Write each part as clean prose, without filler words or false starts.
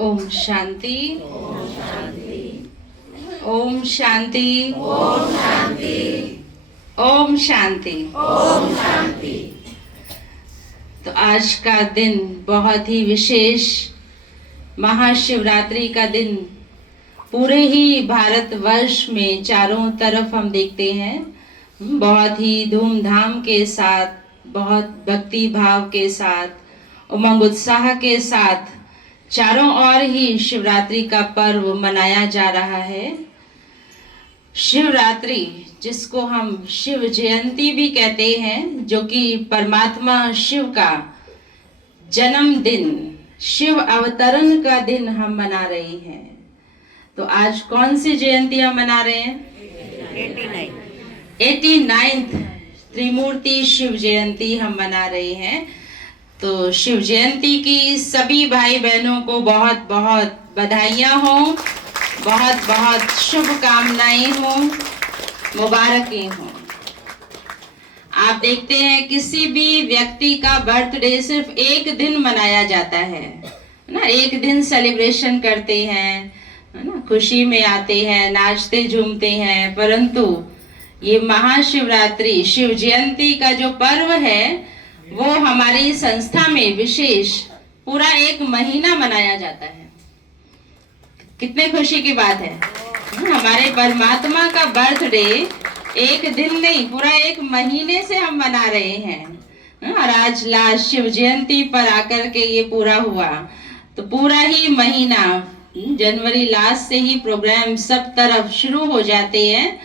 ओम शांति। ओम शांति। ओम शांति। तो आज का दिन बहुत ही विशेष महाशिवरात्रि का दिन पूरे ही भारतवर्ष में चारों तरफ हम देखते हैं बहुत ही धूमधाम के साथ, बहुत भक्ति भाव के साथ, उमंग उत्साह के साथ चारों ओर ही शिवरात्रि का पर्व मनाया जा रहा है। शिवरात्रि जिसको हम शिव जयंती भी कहते हैं, जो कि परमात्मा शिव का जन्मदिन, शिव अवतरण का दिन हम मना रहे हैं। तो आज कौन सी जयंती हम मना रहे हैं? 89th त्रिमूर्ति शिव जयंती हम मना रहे हैं। तो शिव जयंती की सभी भाई बहनों को बहुत बहुत बधाइयाँ हो, बहुत बहुत शुभकामनाएं हो, मुबारकें हो। आप देखते हैं किसी भी व्यक्ति का बर्थडे सिर्फ एक दिन मनाया जाता है ना, एक दिन सेलिब्रेशन करते हैं ना, खुशी में आते हैं, नाचते झूमते हैं। परंतु ये महाशिवरात्रि शिव जयंती का जो पर्व है वो हमारी संस्था में विशेष पूरा एक महीना मनाया जाता है। कितने खुशी की बात है, हमारे परमात्मा का बर्थडे एक दिन नहीं, पूरा एक महीने से हम मना रहे हैं। और आज लास्ट शिव जयंती पर आकर के ये पूरा हुआ। तो पूरा ही महीना जनवरी लास्ट से ही प्रोग्राम सब तरफ शुरू हो जाते हैं।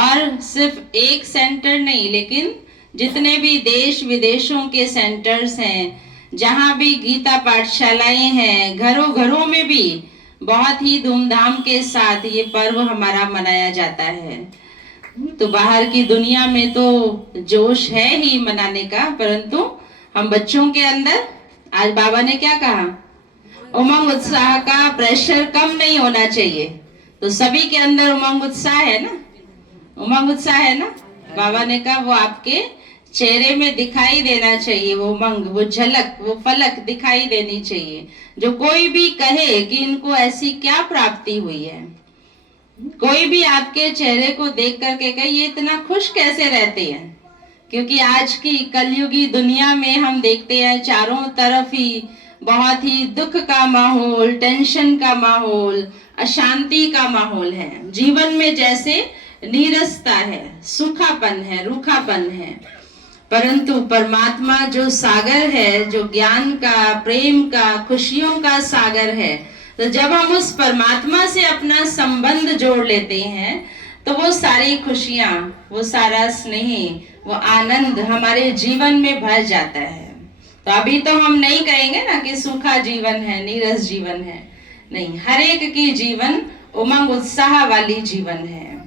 और सिर्फ एक सेंटर नहीं, लेकिन जितने भी देश विदेशों के सेंटर्स हैं, जहाँ भी गीता पाठशालाएं हैं, घरों घरों में भी बहुत ही धूमधाम के साथ ये पर्व हमारा मनाया जाता है। तो बाहर की दुनिया में तो जोश है ही मनाने का, परंतु हम बच्चों के अंदर आज बाबा ने क्या कहा, उमंग उत्साह का प्रेशर कम नहीं होना चाहिए। तो सभी के अंदर उमंग उत्साह है ना, उमंग उत्साह है ना। बाबा ने कहा वो आपके चेहरे में दिखाई देना चाहिए, वो उमंग, वो झलक, वो फलक दिखाई देनी चाहिए। जो कोई भी कहे कि इनको ऐसी क्या प्राप्ति हुई है, कोई भी आपके चेहरे को देख करके कहे ये इतना खुश कैसे रहते हैं। क्योंकि आज की कलयुगी दुनिया में हम देखते हैं चारों तरफ ही बहुत ही दुख का माहौल, टेंशन का माहौल, अशांति का माहौल है। जीवन में जैसे नीरसता है, सूखापन है, रूखापन है। परंतु परमात्मा जो सागर है, जो ज्ञान का, प्रेम का, खुशियों का सागर है, तो जब हम उस परमात्मा से अपना संबंध जोड़ लेते हैं तो वो सारी खुशियां, वो सारा स्नेह, वो आनंद हमारे जीवन में भर जाता है। तो अभी तो हम नहीं कहेंगे ना कि सूखा जीवन है, नीरस जीवन है, नहीं, हर एक की जीवन उमंग उत्साह वाली जीवन है।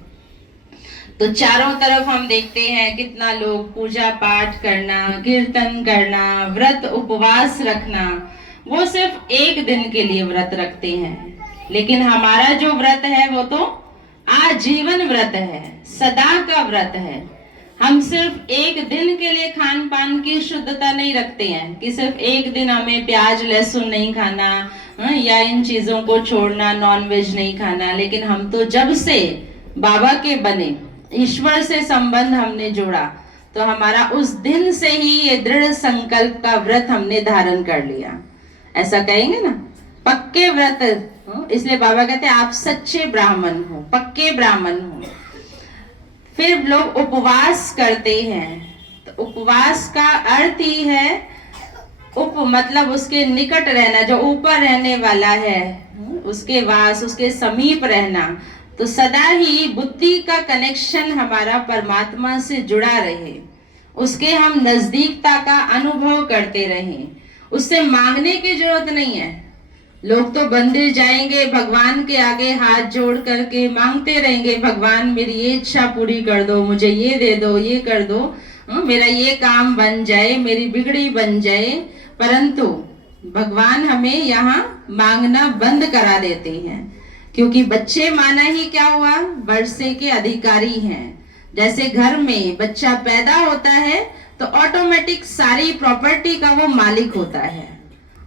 तो चारों तरफ हम देखते हैं कितना लोग पूजा पाठ करना, कीर्तन करना, व्रत उपवास रखना, वो सिर्फ एक दिन के लिए व्रत रखते हैं। लेकिन हमारा जो व्रत है वो तो आजीवन व्रत है, सदा का व्रत है। हम सिर्फ एक दिन के लिए खान पान की शुद्धता नहीं रखते हैं कि सिर्फ एक दिन हमें प्याज लहसुन नहीं खाना, या इन चीजों को छोड़ना, नॉनवेज नहीं खाना। लेकिन हम तो जब से बाबा के बने, ईश्वर से संबंध हमने जोड़ा, तो हमारा उस दिन से ही ये दृढ़ संकल्प का व्रत हमने धारण कर लिया। ऐसा कहेंगे ना, पक्के व्रत। इसलिए बाबा कहते हैं आप सच्चे ब्राह्मण हो, पक्के ब्राह्मण हो। फिर लोग उपवास करते हैं। तो उपवास का अर्थ ही है, उप मतलब उसके निकट रहना, जो ऊपर रहने वाला है उसके वास, उसके समीप रहना। तो सदा ही बुद्धि का कनेक्शन हमारा परमात्मा से जुड़ा रहे, उसके हम नजदीकता का अनुभव करते रहें। उससे मांगने की जरूरत नहीं है। लोग तो मंदिर जाएंगे, भगवान के आगे हाथ जोड़ करके मांगते रहेंगे, भगवान मेरी ये इच्छा पूरी कर दो, मुझे ये दे दो, ये कर दो, मेरा ये काम बन जाए, मेरी बिगड़ी बन जाए। परंतु भगवान हमें यहाँ मांगना बंद करा देते हैं, क्योंकि बच्चे माना ही क्या हुआ, वर्षे के अधिकारी हैं। जैसे घर में बच्चा पैदा होता है तो ऑटोमेटिक सारी प्रॉपर्टी का वो मालिक होता है।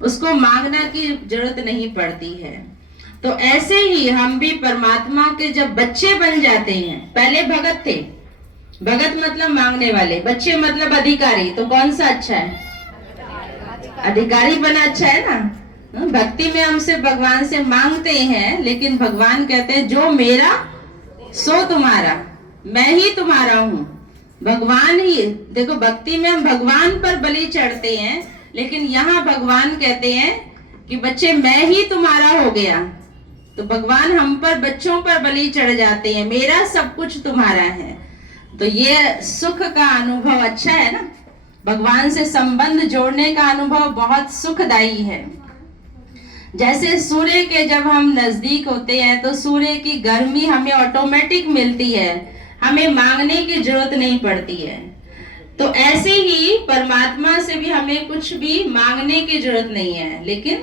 उसको मांगना की जरूरत नहीं पड़ती है। तो ऐसे ही हम भी परमात्मा के जब बच्चे बन जाते हैं, पहले भगत थे, भगत मतलब मांगने वाले, बच्चे मतलब अधिकारी, तो कौन सा अच्छा है? अधिकारी बना अच्छा है ना। भक्ति में हम सिर्फ भगवान से मांगते हैं, लेकिन भगवान कहते हैं जो मेरा सो तुम्हारा, मैं ही तुम्हारा हूँ। भगवान ही, देखो भक्ति में हम भगवान पर बलि चढ़ते हैं, लेकिन यहाँ भगवान कहते हैं कि बच्चे मैं ही तुम्हारा हो गया। तो भगवान हम पर, बच्चों पर बलि चढ़ जाते हैं, मेरा सब कुछ तुम्हारा है। तो ये सुख का अनुभव अच्छा है ना, भगवान से संबंध जोड़ने का अनुभव बहुत सुखदायी है। जैसे सूर्य के जब हम नजदीक होते हैं तो सूर्य की गर्मी हमें ऑटोमेटिक मिलती है, हमें मांगने की जरूरत नहीं पड़ती है। तो ऐसे ही परमात्मा से भी हमें कुछ भी मांगने की जरूरत नहीं है, लेकिन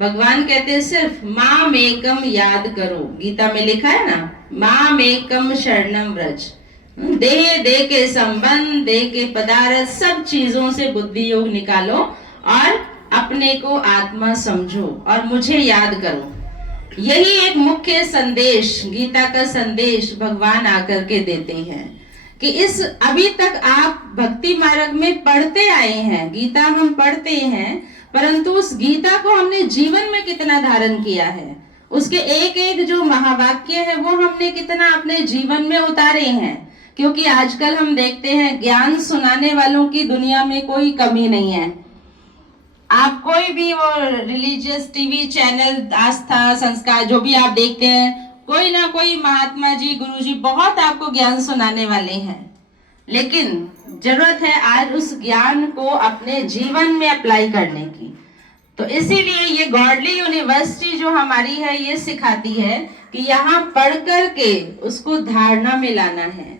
भगवान कहते हैं सिर्फ माम एकम याद करो। गीता में लिखा है ना, माम एकम शरणम व्रज। दे के संबंध, दे के पदार्थ, सब चीजों से बुद्धि योग निकालो और अपने को आत्मा समझो और मुझे याद करो। यही एक मुख्य संदेश, गीता का संदेश भगवान आकर के देते हैं कि इस अभी तक आप भक्ति मार्ग में पढ़ते आए हैं, गीता हम पढ़ते हैं, परंतु उस गीता को हमने जीवन में कितना धारण किया है, उसके एक एक जो महावाक्य है वो हमने कितना अपने जीवन में उतारे हैं। क्योंकि आजकल हम देखते हैं ज्ञान सुनाने वालों की दुनिया में कोई कमी नहीं है। आप कोई भी वो रिलीजियस टीवी चैनल, आस्था, संस्कार, जो भी आप देखते हैं, कोई ना कोई महात्मा जी, गुरु जी बहुत आपको ज्ञान सुनाने वाले हैं, लेकिन जरूरत है आज उस ज्ञान को अपने जीवन में अप्लाई करने की। तो इसीलिए ये गॉडली यूनिवर्सिटी जो हमारी है ये सिखाती है कि यहाँ पढ़ कर के उसको धारणा में लाना है,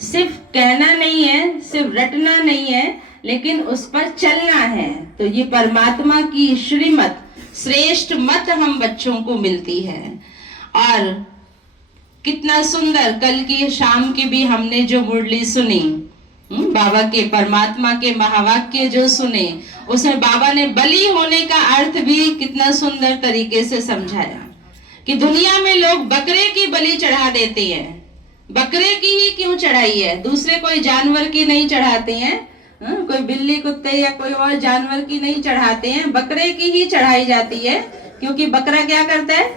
सिर्फ कहना नहीं है, सिर्फ रटना नहीं है, लेकिन उस पर चलना है। तो ये परमात्मा की श्रीमत, श्रेष्ठ मत हम बच्चों को मिलती है। और कितना सुंदर, कल की शाम की भी हमने जो मुरली सुनी, बाबा के, परमात्मा के महावाक्य जो सुने, उसमें बाबा ने बलि होने का अर्थ भी कितना सुंदर तरीके से समझाया कि दुनिया में लोग बकरे की बलि चढ़ा देते हैं। बकरे की ही क्यों चढ़ाई है, दूसरे कोई जानवर की नहीं चढ़ाते हैं, कोई बिल्ली, कुत्ते या कोई और जानवर की नहीं चढ़ाते हैं, बकरे की ही चढ़ाई जाती है। क्योंकि बकरा क्या करता है?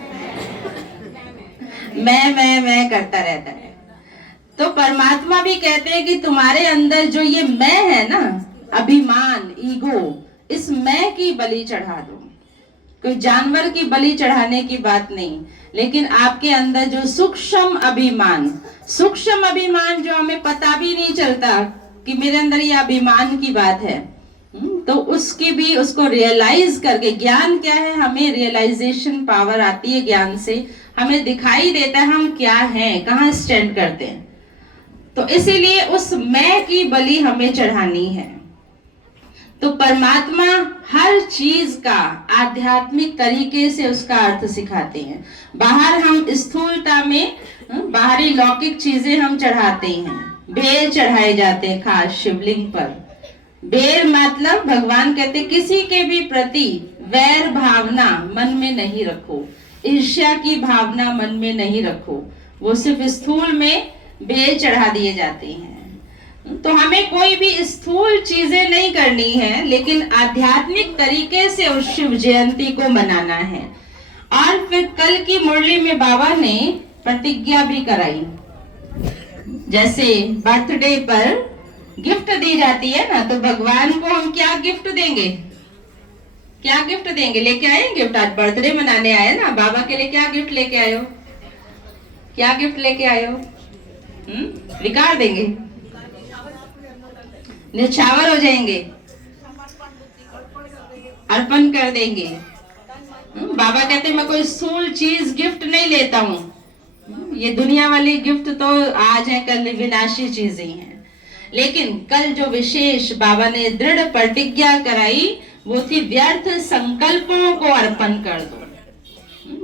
मैं करता रहता है। तो परमात्मा भी कहते हैं कि तुम्हारे अंदर जो ये मैं है ना, अभिमान, ईगो, इस मैं की बलि चढ़ा दो। कोई जानवर की बलि चढ़ाने की बात नहीं, लेकिन आपके अंदर जो सूक्ष्म अभिमान जो हमें पता भी नहीं चलता कि मेरे अंदर ये अभिमान की बात है, तो उसकी भी, उसको रियलाइज करके, ज्ञान क्या है, हमें रियलाइजेशन पावर आती है ज्ञान से, हमें दिखाई देता है हम क्या हैं, कहाँ स्टैंड करते हैं। तो इसीलिए उस मैं की बलि हमें चढ़ानी है। तो परमात्मा हर चीज का आध्यात्मिक तरीके से उसका अर्थ सिखाते हैं। बाहर हम स्थूलता में बाहरी लौकिक चीजें हम चढ़ाते हैं, बेल चढ़ाए जाते हैं खास शिवलिंग पर। बेल मतलब भगवान कहते किसी के भी प्रति वैर भावना मन में नहीं रखो, ईर्ष्या की भावना मन में नहीं रखो। वो सिर्फ स्थूल में बेल चढ़ा दिए जाते हैं। तो हमें कोई भी स्थूल चीजें नहीं करनी है, लेकिन आध्यात्मिक तरीके से उस शिव जयंती को मनाना है। और फिर कल की मुरली में बाबा ने प्रतिज्ञा भी कराई। जैसे बर्थडे पर गिफ्ट दी जाती है ना, तो भगवान को हम क्या गिफ्ट देंगे? क्या गिफ्ट देंगे? लेके आए गिफ्ट? आज बर्थडे मनाने आए ना, बाबा के लिए क्या गिफ्ट लेके आए हो? क्या गिफ्ट लेके आए हो? विकार देंगे, निछावर हो जाएंगे, अर्पण कर देंगे। बाबा कहते मैं कोई स्थूल चीज गिफ्ट नहीं लेता हूँ, ये दुनिया वाली गिफ्ट तो आज है, कल विनाशी चीजें हैं। लेकिन कल जो विशेष बाबा ने दृढ़ प्रतिज्ञा कराई, वो थी व्यर्थ संकल्पों को अर्पण कर दो।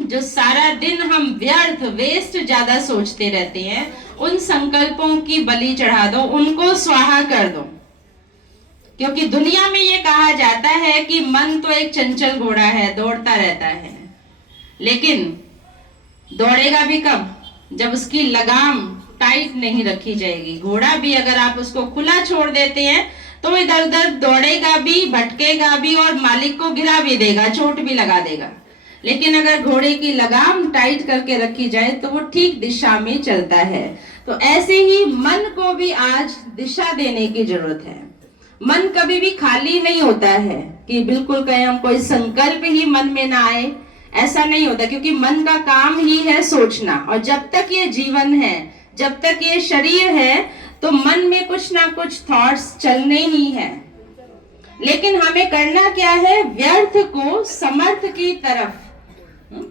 जो सारा दिन हम व्यर्थ, वेस्ट ज्यादा सोचते रहते हैं, उन संकल्पों की बलि चढ़ा दो, उनको स्वाहा कर दो। क्योंकि दुनिया में ये कहा जाता है कि मन तो एक चंचल घोड़ा है, दौड़ता रहता है, लेकिन दौड़ेगा भी कब? जब उसकी लगाम टाइट नहीं रखी जाएगी। घोड़ा भी अगर आप उसको खुला छोड़ देते हैं तो इधर उधर दौड़ेगा भी, भटकेगा भी और मालिक को गिरा भी देगा, चोट भी लगा देगा। लेकिन अगर घोड़े की लगाम टाइट करके रखी जाए तो वो ठीक दिशा में चलता है। तो ऐसे ही मन को भी आज दिशा देने की जरूरत है। मन कभी भी खाली नहीं होता है कि बिल्कुल कहीं हम कोई संकल्प ही मन में ना आए, ऐसा नहीं होता, क्योंकि मन का काम ही है सोचना। और जब तक ये जीवन है, जब तक ये शरीर है, तो मन में कुछ ना कुछ थॉट्स चलने ही है। लेकिन हमें करना क्या है? व्यर्थ को समर्थ की तरफ,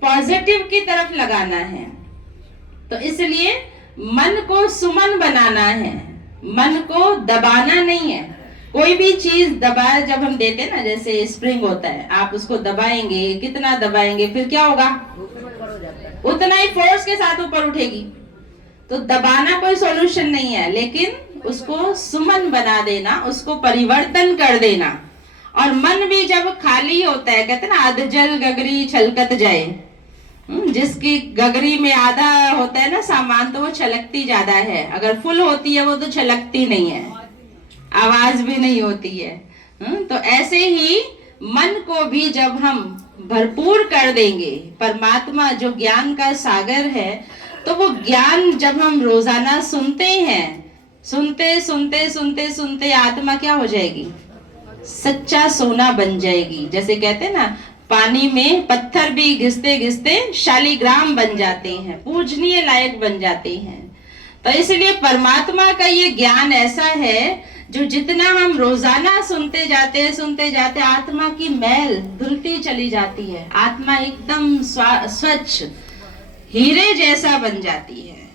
पॉजिटिव की तरफ लगाना है। तो इसलिए मन को सुमन बनाना है, मन को दबाना नहीं है। कोई भी चीज दबाए जब हम देते हैं ना, जैसे स्प्रिंग होता है, आप उसको दबाएंगे, कितना दबाएंगे, फिर क्या होगा? उतना ही फोर्स के साथ ऊपर उठेगी। तो दबाना कोई सॉल्यूशन नहीं है, लेकिन उसको सुमन बना देना, उसको परिवर्तन कर देना। और मन भी जब खाली होता है, कहते हैं ना, अधजल गगरी छलकत जाए। जिसकी गगरी में आधा होता है ना सामान, तो वो छलकती ज्यादा है। अगर फुल होती है वो तो छलकती नहीं है, आवाज भी नहीं होती है। तो ऐसे ही मन को भी जब हम भरपूर कर देंगे, परमात्मा जो ज्ञान का सागर है, तो वो ज्ञान जब हम रोजाना सुनते हैं, सुनते सुनते सुनते सुनते आत्मा क्या हो जाएगी? सच्चा सोना बन जाएगी। जैसे कहते हैं ना, पानी में पत्थर भी घिसते घिसते शालिग्राम बन जाते हैं, पूजनीय लायक बन जाते हैं। तो इसलिए परमात्मा का ये ज्ञान ऐसा है जो जितना हम रोजाना सुनते जाते आत्मा की मैल धुलती चली जाती है। आत्मा एकदम स्वच्छ हीरे जैसा बन जाती है।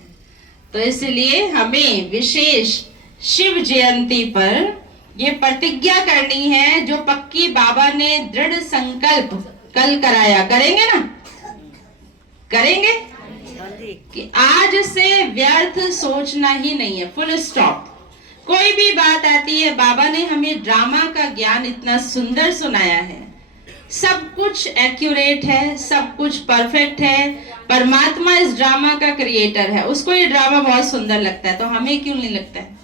तो इसलिए हमें विशेष शिव जयंती पर ये प्रतिज्ञा करनी है, जो पक्की बाबा ने दृढ़ संकल्प कल कराया, करेंगे ना? करेंगे कि आज से व्यर्थ सोचना ही नहीं है, फुल स्टॉप। कोई भी बात आती है, बाबा ने हमें ड्रामा का ज्ञान इतना सुंदर सुनाया है, सब कुछ एक्यूरेट है, सब कुछ परफेक्ट है। परमात्मा इस ड्रामा का क्रिएटर है, उसको ये ड्रामा बहुत सुंदर लगता है, तो हमें क्यों नहीं लगता है?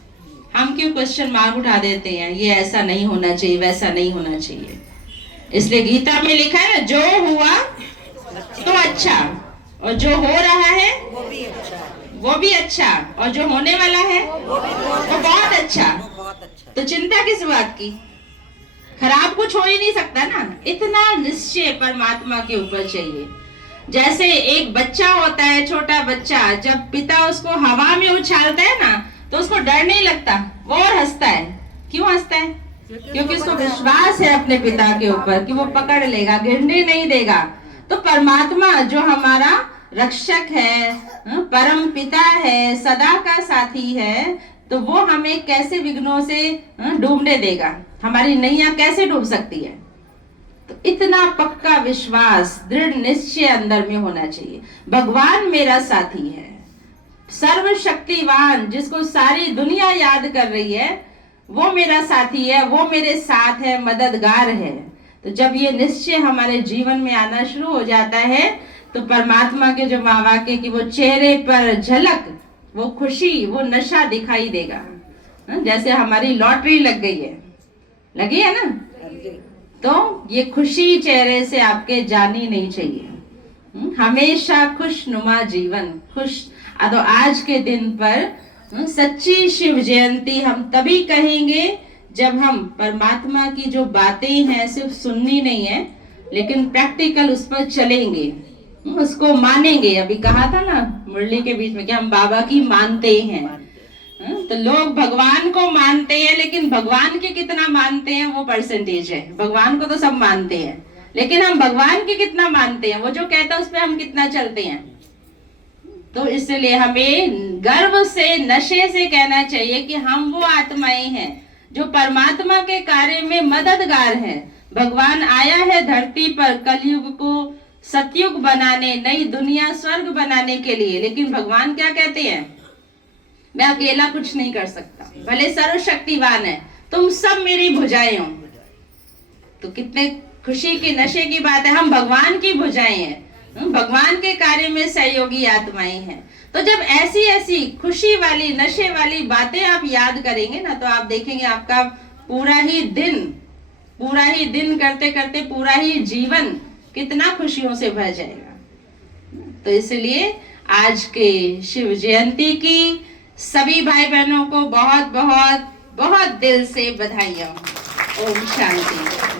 हम क्यों क्वेश्चन मार्क उठा देते हैं, ये ऐसा नहीं होना चाहिए, वैसा नहीं होना चाहिए। इसलिए गीता में लिखा है ना, जो हुआ तो अच्छा, और जो हो रहा है वो भी अच्छा, और जो होने वाला है वो बहुत अच्छा। तो चिंता किस बात की? खराब कुछ हो ही नहीं सकता ना। इतना निश्चय परमात्मा के ऊपर चाहिए। जैसे एक बच्चा होता है, छोटा बच्चा, जब पिता उसको हवा में उछालता है ना, तो उसको डर नहीं लगता, वो और हंसता है। क्यों हंसता है? क्योंकि उसको विश्वास है अपने पिता के ऊपर कि वो पकड़ लेगा, गिरने नहीं देगा। तो परमात्मा जो हमारा रक्षक है, परम पिता है, सदा का साथी है, तो वो हमें कैसे विघ्नों से डूबने देगा? हमारी नैया कैसे डूब सकती है? तो इतना पक्का विश्वास, दृढ़ निश्चय अंदर में होना चाहिए। भगवान मेरा साथी है, सर्वशक्तिवान, जिसको सारी दुनिया याद कर रही है, वो मेरा साथी है, वो मेरे साथ है, मददगार है। तो जब ये निश्चय हमारे जीवन में आना शुरू हो जाता है, तो परमात्मा के जो वाक्य की वो चेहरे पर झलक, वो खुशी, वो नशा दिखाई देगा। जैसे हमारी लॉटरी लग गई है, लगी है ना, तो ये खुशी चेहरे से आपके जानी नहीं चाहिए। हमेशा खुशनुमा जीवन, खुश। तो आज के दिन पर सच्ची शिव जयंती हम तभी कहेंगे जब हम परमात्मा की जो बातें हैं सिर्फ सुननी नहीं है, लेकिन प्रैक्टिकल उस पर चलेंगे, उसको मानेंगे। अभी कहा था ना मुरली के बीच में कि हम बाबा की मानते हैं। तो लोग भगवान को मानते हैं, लेकिन भगवान के कितना मानते हैं वो परसेंटेज है। भगवान को तो सब मानते हैं, लेकिन हम भगवान के कितना मानते हैं, वो जो कहता है उस पर हम कितना चलते हैं। तो इसलिए हमें गर्व से, नशे से कहना चाहिए कि हम वो आत्माएं हैं जो परमात्मा के कार्य में मददगार हैं। भगवान आया है धरती पर कलयुग को सतयुग बनाने, नई दुनिया स्वर्ग बनाने के लिए। लेकिन भगवान क्या कहते हैं? मैं अकेला कुछ नहीं कर सकता। भले सर्वशक्तिवान है, तुम सब मेरी भुजाएं हो। तो कितने खुशी की नशे की बात है, हम भगवान की भुजाएं हैं, भगवान के कार्य में सहयोगी आत्माएं हैं। तो जब ऐसी ऐसी खुशी वाली नशे वाली बातें आप याद करेंगे ना, तो आप देखेंगे आपका पूरा ही दिन करते करते पूरा ही जीवन कितना खुशियों से भर जाएगा। तो इसलिए आज के शिव जयंती की सभी भाई बहनों को बहुत बहुत बहुत दिल से बधाइयां। ओम शांति।